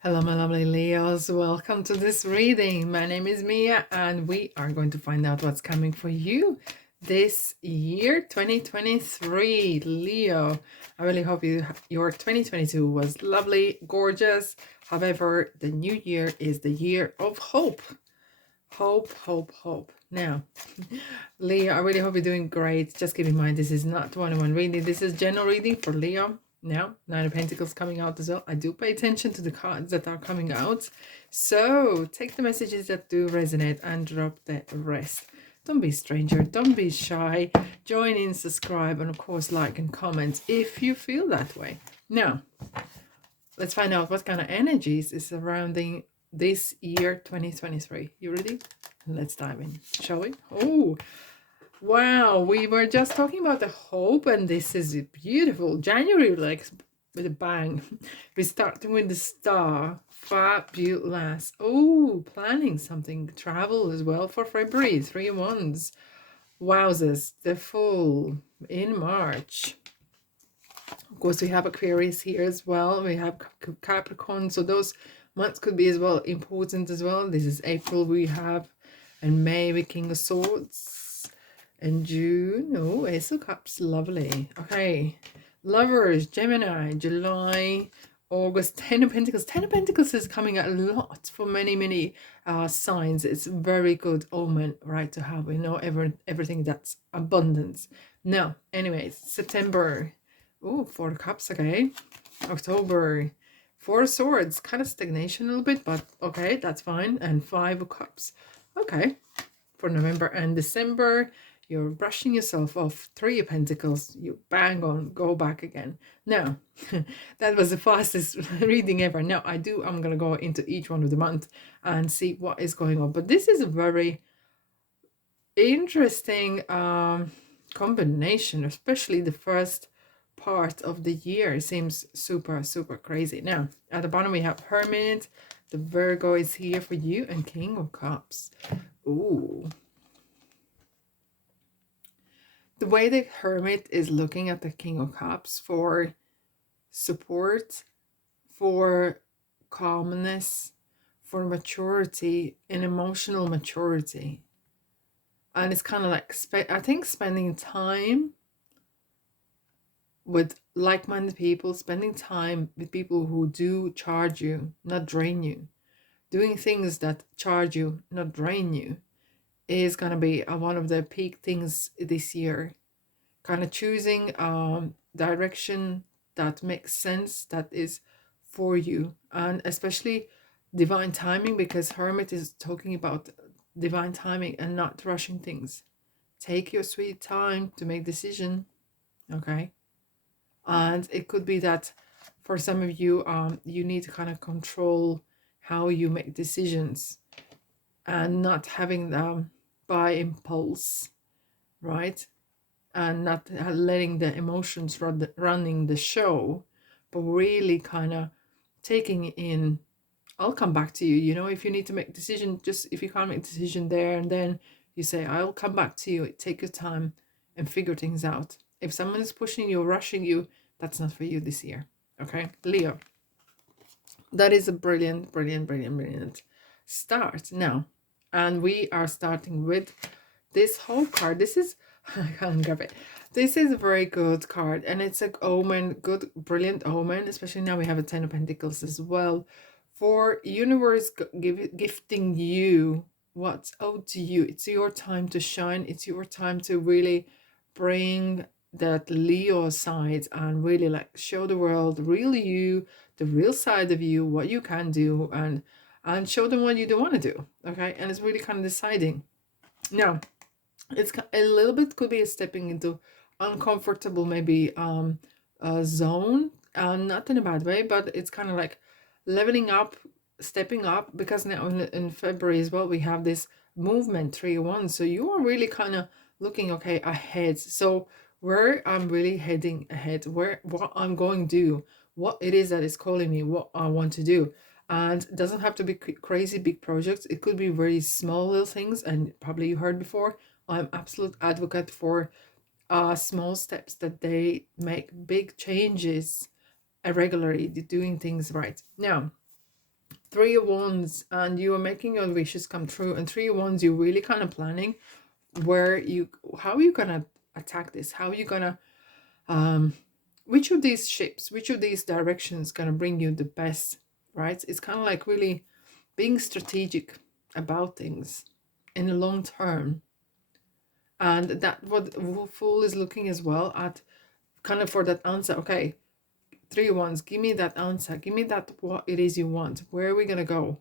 Hello, my lovely Leos. Welcome to this reading. My name is Mia, and we are going to find out what's coming for you this year, 2023. Leo, I really hope your 2022 was lovely, gorgeous. However, the new year is the year of hope. Hope, hope, hope. Now, Leo, I really hope you're doing great. Just keep in mind, this is not one-on-one reading. This is general reading for Leo. Now, Nine of Pentacles coming out as well. I do pay attention to the cards that are coming out. So, take the messages that do resonate and drop the rest. Don't be a stranger. Don't be shy. Join in, subscribe, and of course, like and comment if you feel that way. Now, let's find out what kind of energies is surrounding this year 2023. You ready? Let's dive in, shall we? Oh, wow, we were just talking about the hope, and this is beautiful. January, like with a bang. We're starting with the star. Fabulous. Oh, planning something. Travel as well for February. 3 Wands. Wowzers. The Fool in March. Of course, we have Aquarius here as well. We have Capricorn. So those months could be as well important as well. This is April we have. And May with King of Swords. And June, oh, Ace of Cups, lovely. Okay, Lovers, Gemini, July, August, Ten of Pentacles. Ten of Pentacles is coming out a lot for many signs. It's a very good omen, right, to have. We know everything that's abundance. Now, anyways, September, oh, Four of Cups, okay. October, Four of Swords, kind of stagnation a little bit, but okay, that's fine. And Five of Cups, okay. For November and December, you're brushing yourself off. Three of Pentacles, you bang on, go back again. Now, that was the fastest reading ever. Now, I'm going to go into each one of the month and see what is going on. But this is a very interesting combination, especially the first part of the year seems super crazy. Now, at the bottom we have Hermit, the Virgo is here for you, and King of Cups. Ooh. The way the Hermit is looking at the King of Cups for support, for calmness, for maturity, and emotional maturity. And it's kind of like, I think spending time with like-minded people, spending time with people who do charge you, not drain you. Doing things that charge you, not drain you, is going to be one of the peak things this year. Kind of choosing direction that makes sense, that is for you, and especially divine timing, because Hermit is talking about divine timing and not rushing things. Take your sweet time to make decision, okay? And it could be that for some of you, you need to kind of control how you make decisions and not having them by impulse, right? And not letting the emotions running the show, but really kind of taking in, I'll come back to you. You know, if you need to make a decision, just if you can't make a decision there and then, you say, I'll come back to you. Take your time and figure things out. If someone is pushing you, rushing you, that's not for you this year. Okay, Leo. That is a brilliant start now. And we are starting with this whole card. This is, I can't grab it. This is a very good card, and it's a omen, good, brilliant omen, especially now we have a Ten of Pentacles as well. For universe gifting you what's owed to you. It's your time to shine. It's your time to really bring that Leo side and really like show the world real you, the real side of you, what you can do, and show them what you don't want to do. Okay, and it's really kind of deciding. Now, it's a little bit could be a stepping into uncomfortable maybe zone, not in a bad way, but it's kind of like leveling up, stepping up, because now in February as well we have this movement 3-1. So you are really kind of looking okay ahead. So where I'm really heading ahead, what I'm going to do, what it is that is calling me, what I want to do. And it doesn't have to be crazy big projects. It could be very small little things, and probably you heard before, I'm absolute advocate for small steps that they make big changes regularly, doing things right. Now, Three of Wands, and you are making your wishes come true. And Three of Wands, you're really kind of planning how are you gonna attack this? How are you gonna which of these shapes, which of these directions gonna bring you the best, right? It's kind of like really being strategic about things in the long term. And that what Fool is looking as well at, kind of for that answer. Okay, Three of Wands, give me that answer, give me that what it is you want. Where are we gonna go?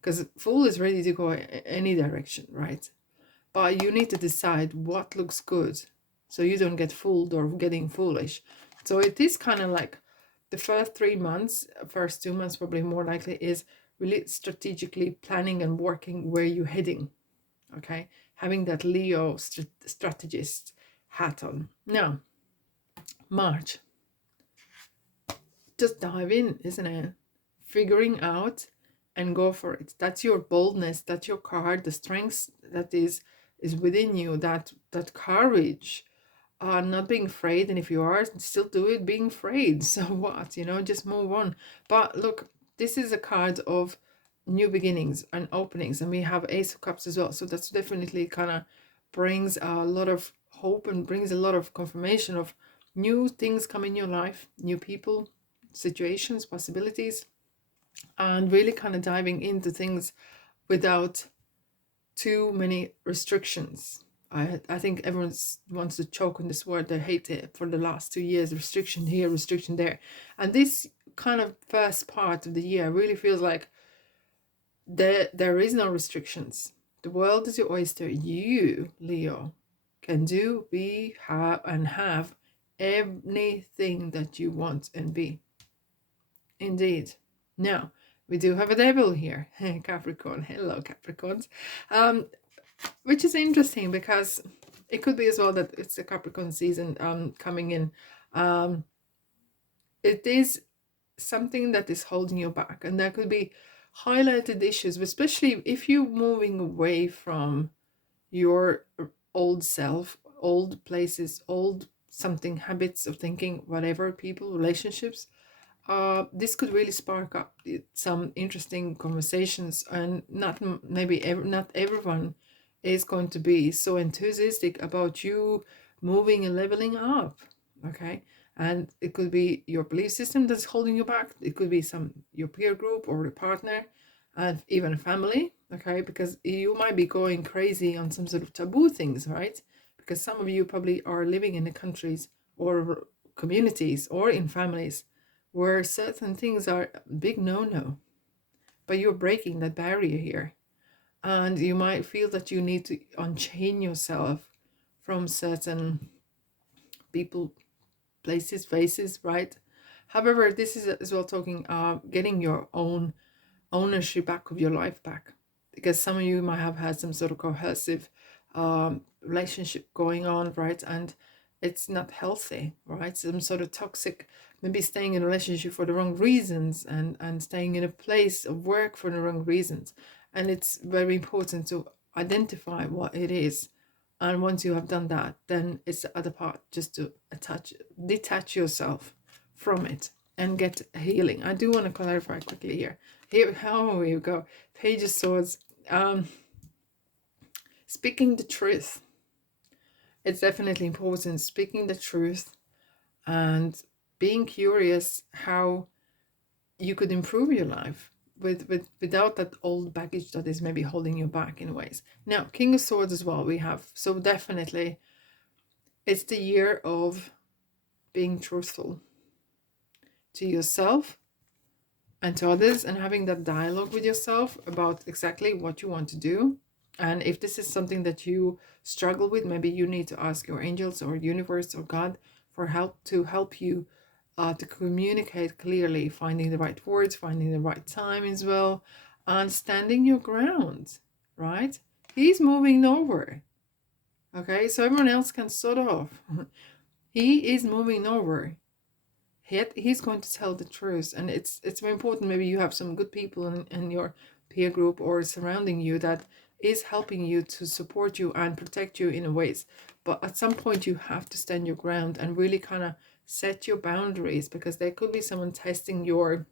Because Fool is ready to go any direction, right? But you need to decide what looks good so you don't get fooled or getting foolish. So it is kind of like the first 3 months, first 2 months probably more likely, is really strategically planning and working where you're heading. Okay, having that Leo strategist hat on. Now, March, just dive in, isn't it? Figuring out and go for it. That's your boldness, that's your card, the strength that is within you, that courage, not being afraid. And if you are, still do it being afraid. So what, just move on. But look, this is a card of new beginnings and openings, and we have Ace of Cups as well. So that's definitely kind of brings a lot of hope and brings a lot of confirmation of new things come in your life, new people, situations, possibilities, and really kind of diving into things without too many restrictions. I think everyone wants to choke on this word. They hate it for the last 2 years. Restriction here, restriction there. And this kind of first part of the year really feels like there is no restrictions. The world is your oyster. You, Leo, can do, be, have anything that you want and be. Indeed. Now, we do have a devil here, Capricorn. Hello, Capricorns. Which is interesting because it could be as well that it's the Capricorn season coming in. It is something that is holding you back, and there could be highlighted issues, especially if you're moving away from your old self, old places, old something, habits of thinking, whatever, people, relationships. This could really spark up some interesting conversations, and not not everyone is going to be so enthusiastic about you moving and leveling up. Okay, and it could be your belief system that's holding you back. It could be your peer group or a partner, and even family. Okay, because you might be going crazy on some sort of taboo things, right? Because some of you probably are living in the countries or communities or in families where certain things are big no-no, but you're breaking that barrier here. And you might feel that you need to unchain yourself from certain people, places, faces, right? However, this is as well talking getting your own ownership back of your life back, because some of you might have had some sort of coercive relationship going on, right? And it's not healthy, right? Some sort of toxic, maybe staying in a relationship for the wrong reasons, and staying in a place of work for the wrong reasons. And it's very important to identify what it is. And once you have done that, then it's the other part, just to detach yourself from it and get healing. I do want to clarify quickly here. Here we go. Page of Swords. Speaking the truth. It's definitely important. Speaking the truth and being curious how you could improve your life without that old baggage that is maybe holding you back in ways. Now, King of Swords as well we have. So definitely it's the year of being truthful to yourself and to others, and having that dialogue with yourself about exactly what you want to do. And if this is something that you struggle with, maybe you need to ask your angels or universe or God for help to help you to communicate clearly, finding the right words, finding the right time as well, and standing your ground, right? He's moving nowhere. Okay, so everyone else can sort off. He is moving nowhere. He's going to tell the truth, and it's very important. Maybe you have some good people in your peer group or surrounding you that is helping you to support you and protect you in ways, but at some point you have to stand your ground and really kind of set your boundaries, because there could be someone testing your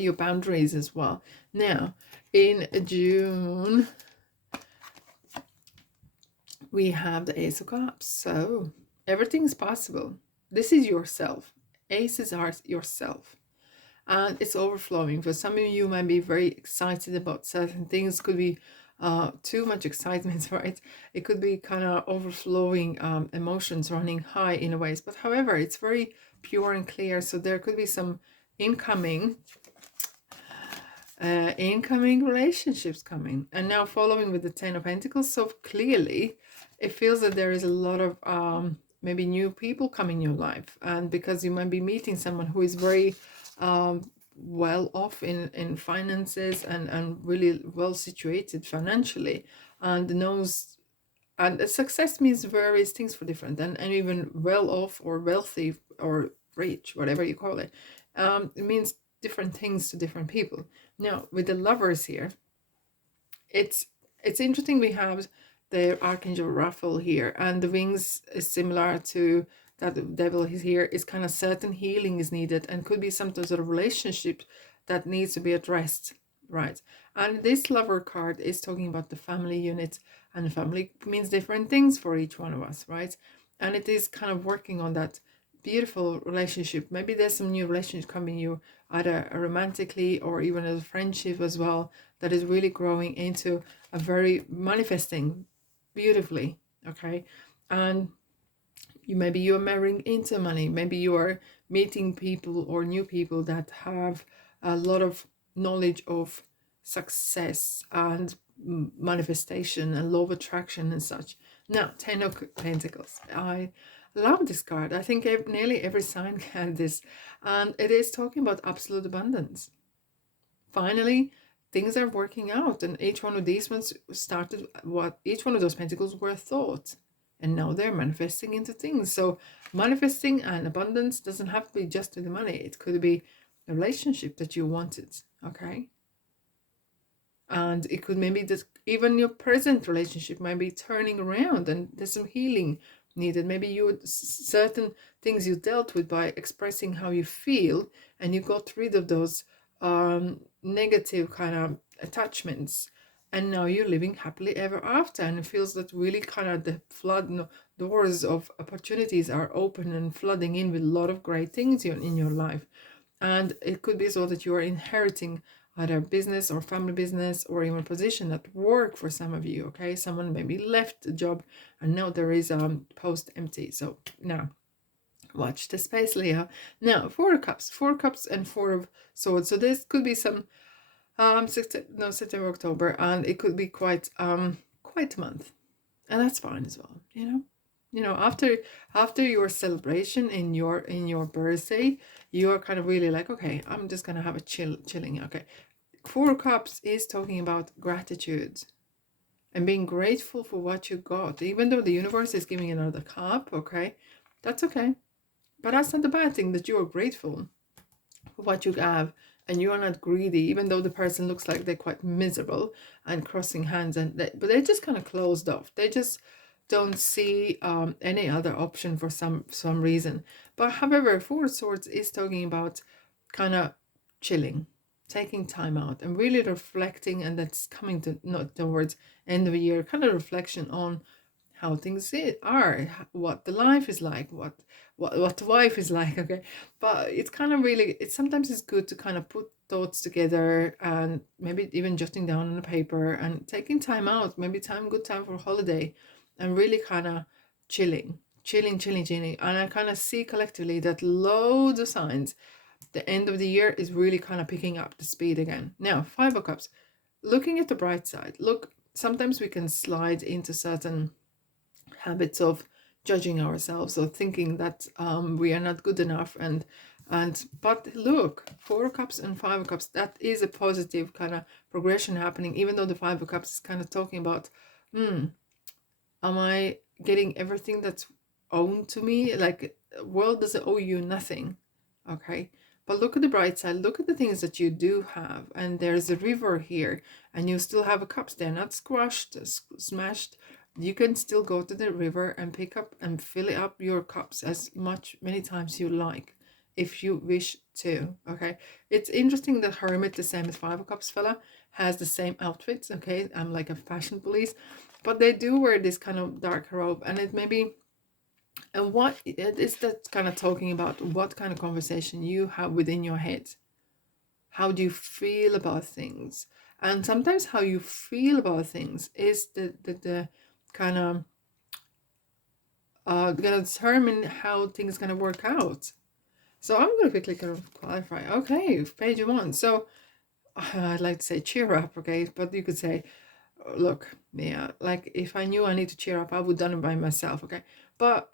your boundaries as well. Now, in June, we have the Ace of Cups. So everything is possible. This is yourself. Aces are yourself. And it's overflowing. For some of you might be very excited about certain things. Could be too much excitement, right? It could be kind of overflowing emotions running high in a ways. But however, it's very pure and clear. So there could be some incoming relationships coming. And now following with the Ten of Pentacles, so clearly it feels that there is a lot of maybe new people coming in your life, and because you might be meeting someone who is very well off in finances and really well situated financially, and knows, and success means various things for different, and even well off or wealthy or rich, whatever you call it. It means different things to different people. Now, with the Lovers here, it's interesting. We have the Archangel Raphael here, and the wings is similar to that. The Devil is here. Is kind of certain healing is needed, and could be some sort of relationship that needs to be addressed, right? And this Lover card is talking about the family unit, and family means different things for each one of us, right? And it is kind of working on that beautiful relationship. Maybe there's some new relationship coming you, either romantically or even as a friendship as well, that is really growing into a very manifesting beautifully. Okay. And maybe you're marrying into money, maybe you're meeting people or new people that have a lot of knowledge of success and manifestation and law of attraction and such. Now, Ten of Pentacles, I love this card. I think nearly every sign had this, and it is talking about absolute abundance. Finally, things are working out, and each one of these ones started what each one of those pentacles were thought, and now they're manifesting into things. So manifesting and abundance doesn't have to be just with the money. It could be a relationship that you wanted, okay? And it could maybe just even your present relationship might be turning around, and there's some healing needed. Maybe you certain things you dealt with by expressing how you feel, and you got rid of those negative kind of attachments, and now you're living happily ever after, and it feels that really kind of the doors of opportunities are open and flooding in with a lot of great things in your life. And it could be so that you are inheriting either business or family business, or even position at work for some of you. Okay, someone maybe left the job and now there is post empty. So now watch the space, Leo. Now, Four of Cups and Four of Swords. So this could be some September, October, and it could be quite a month, and that's fine as well. After your celebration in your birthday, you are kind of really like, okay, I'm just gonna have a chilling. Okay, Four of Cups is talking about gratitude and being grateful for what you got, even though the universe is giving another cup. Okay, that's okay. But that's not the bad thing, that you are grateful for what you have, and you are not greedy, even though the person looks like they're quite miserable and crossing hands, but they're just kind of closed off. They just don't see any other option for some reason. But however, Four of Swords is talking about kind of chilling, taking time out and really reflecting, and that's coming to not towards end of the year, kind of reflection on how things are, what the life is like, what the wife is like. Okay, but it's kind of really, sometimes it's good to kind of put thoughts together, and maybe even jotting down on a paper and taking time out, maybe good time for a holiday, and really kind of chilling. And I kind of see collectively that loads of signs the end of the year is really kind of picking up the speed again. Now, Five of Cups, looking at the bright side. Look, sometimes we can slide into certain habits of judging ourselves or thinking that we are not good enough, but look, Four of Cups and Five of Cups, that is a positive kind of progression happening, even though the Five of Cups is kind of talking about am I getting everything that's owned to me? Like, world doesn't owe you nothing. Okay, but look at the bright side, look at the things that you do have, and there's a river here, and you still have a cups, they're not squashed, smashed. You can still go to the river and pick up and fill up your cups as many times you like. if you wish to. Okay, it's interesting that Hermit, the same as Five of Cups fella, has the same outfits. Okay, I'm like a fashion police, but they do wear this kind of dark robe, and it may be. And what it is that kind of talking about what kind of conversation you have within your head. How do you feel about things? And sometimes how you feel about things is the kind of gonna determine how things gonna work out. So I'm gonna quickly kind of qualify. Okay, page one. So I'd like to say cheer up, okay, but you could say, look, yeah, like if I knew I need to cheer up, I would done it by myself, okay. But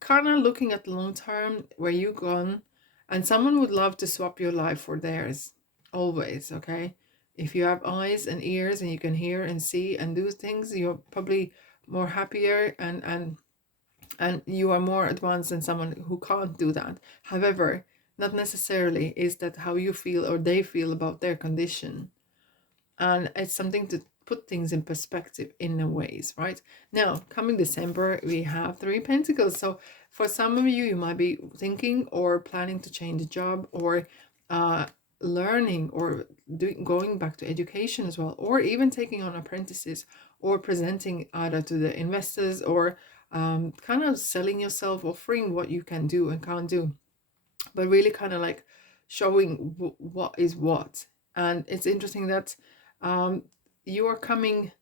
kind of looking at the long term, where you gone, and someone would love to swap your life for theirs, always, okay. If you have eyes and ears and you can hear and see and do things, you're probably more happier and you are more advanced than someone who can't do that. However, not necessarily is that how you feel or they feel about their condition. And it's something to put things in perspective in a ways, right? Now, coming December, we have Three Pentacles. So for some of you, you might be thinking or planning to change a job, or learning, or going back to education as well, or even taking on apprentices, or presenting either to the investors, or kind of selling yourself, offering what you can do and can't do, but really kind of like showing what is what. And it's interesting that um, you are coming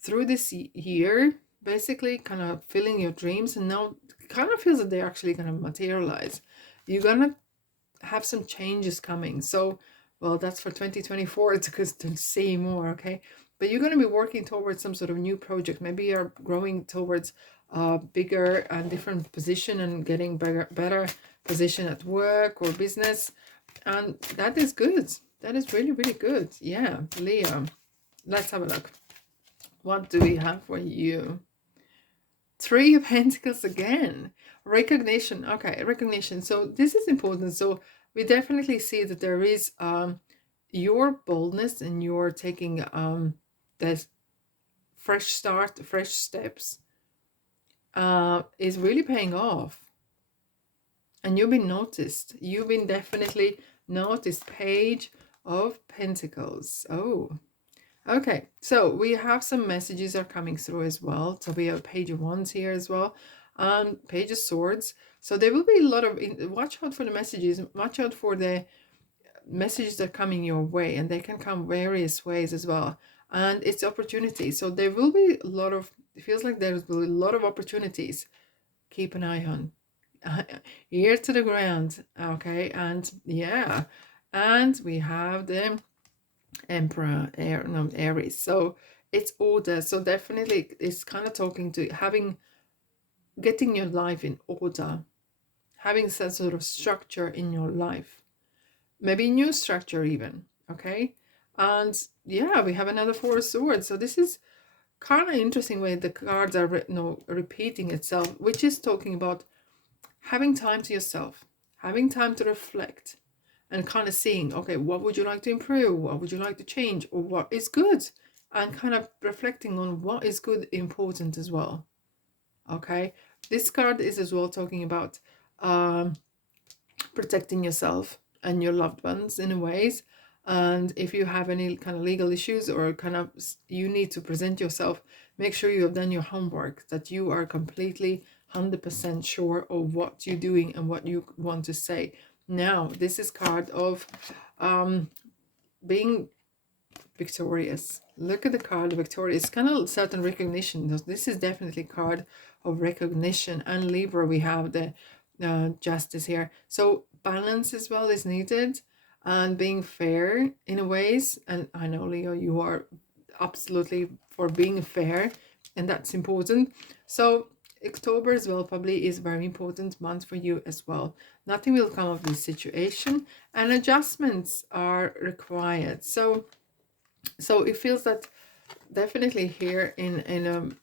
through this year, basically kind of filling your dreams, and now kind of feels that they're actually going to materialize. You're going to have some changes coming. So, well, that's for 2024. It's because to see more, okay? But you're going to be working towards some sort of new project. Maybe you're growing towards a bigger and different position and getting better position at work or business. And that is good. That is really, really good. Yeah, Leo. Let's have a look. What do we have for you? Three of Pentacles again. Recognition. Okay, recognition. So this is important. So we definitely see that there is your boldness and your taking that fresh start, fresh steps is really paying off. And you've been noticed. You've been definitely noticed. Page of Pentacles. Oh, okay. So we have some messages are coming through as well. So we have Page of Wands here as well. And Page of Swords. So there will be a lot of, watch out for the messages. Watch out for the messages that are coming your way. And they can come various ways as well. And it's opportunity. So there will be a lot of, it feels like there's a lot of opportunities. Keep an eye on. Ear to the ground. Okay. And yeah. And we have the Emperor, Aries. So it's order. So definitely it's kind of talking to getting your life in order, having some sort of structure in your life, maybe new structure even. Okay. And yeah, we have another Four of Swords. So this is kind of interesting way the cards are repeating itself, which is talking about having time to yourself, having time to reflect, and kind of seeing, okay, what would you like to improve? What would you like to change? Or what is good? And kind of reflecting on what is good, important as well. Okay. This card is as well talking about protecting yourself and your loved ones in ways. And if you have any kind of legal issues or kind of you need to present yourself, make sure you have done your homework, that you are completely 100% sure of what you're doing and what you want to say. Now, this is card of being victorious. Look at the card victorious. Kind of certain recognition. This is definitely a card of recognition. And Libra, we have the justice here. So balance as well is needed, and being fair in a ways. And I know, Leo, you are absolutely for being fair, and that's important. So October as well probably is a very important month for you as well. Nothing will come of this situation, and adjustments are required. So it feels that definitely here in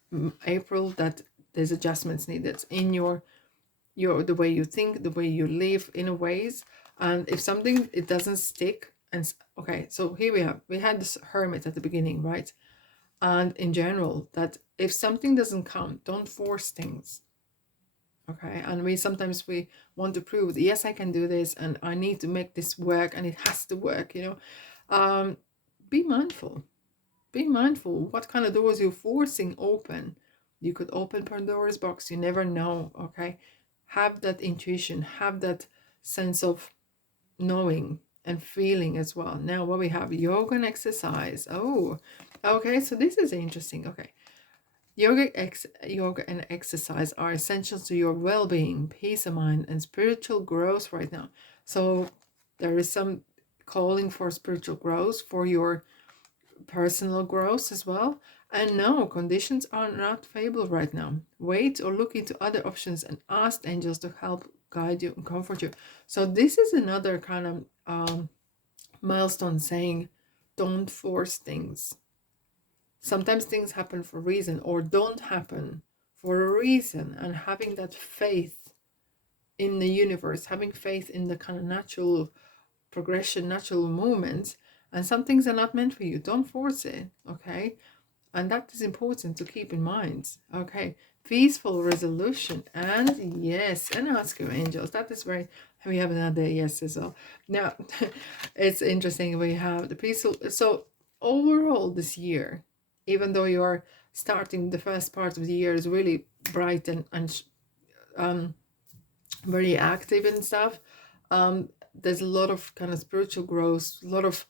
April that there's adjustments needed in your the way you think, the way you live in a ways. And if something it doesn't stick, and okay, so here we had this Hermit at the beginning, right? And in general, that if something doesn't come, don't force things. Okay, and we sometimes we want to prove, yes, I can do this, and I need to make this work, and it has to work, you know. Be mindful. Be mindful what kind of doors you're forcing open. You could open Pandora's box, you never know. Okay, have that intuition, have that sense of knowing and feeling as well. Now, what we have, yoga and exercise. Oh, okay, so this is interesting. Okay, yoga and exercise are essential to your well-being, peace of mind, and spiritual growth right now. So there is some calling for spiritual growth, for your personal growth as well. And no, conditions are not favorable right now. Wait or look into other options and ask angels to help guide you and comfort you. So this is another kind of milestone saying, don't force things. Sometimes things happen for a reason, or don't happen for a reason, and having that faith in the universe, having faith in the kind of natural progression, natural movements, and some things are not meant for you. Don't force it, okay? And that is important to keep in mind, okay? Peaceful resolution, and yes, and ask your angels. That is very, we have another yes as well. Now, it's interesting, we have the peaceful. So overall this year, even though you are starting, the first part of the year is really bright and very active and stuff, there's a lot of kind of spiritual growth, a lot of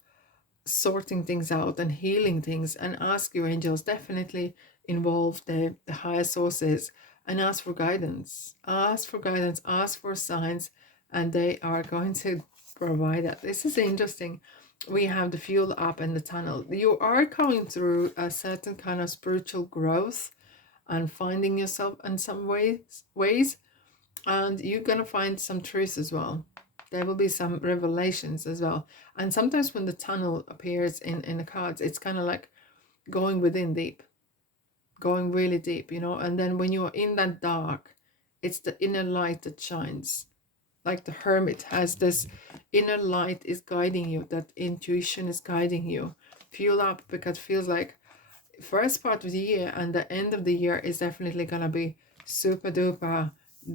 sorting things out and healing things. And ask your angels, definitely involve the higher sources, and ask for guidance, ask for signs, and they are going to provide that. This is interesting. We have the fuel up in the tunnel. You are going through a certain kind of spiritual growth and finding yourself in some ways, and you're gonna find some truths as well. There will be some revelations as well. And sometimes when the tunnel appears in the cards, it's kind of like going within deep, going really deep, you know. And then when you're in that dark, it's the inner light that shines. Like the hermit has this inner light is guiding you, that intuition is guiding you. Fuel up, because it feels like first part of the year and the end of the year is definitely gonna be super duper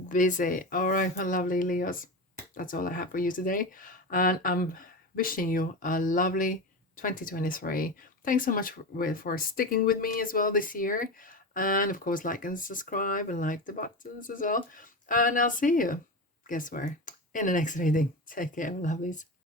busy. All right, my lovely Leos, that's all I have for you today, and I'm wishing you a lovely 2023. Thanks so much for sticking with me as well this year, and of course like and subscribe and like the buttons as well, and I'll see you, guess where, in the next reading. Take care, my lovelies.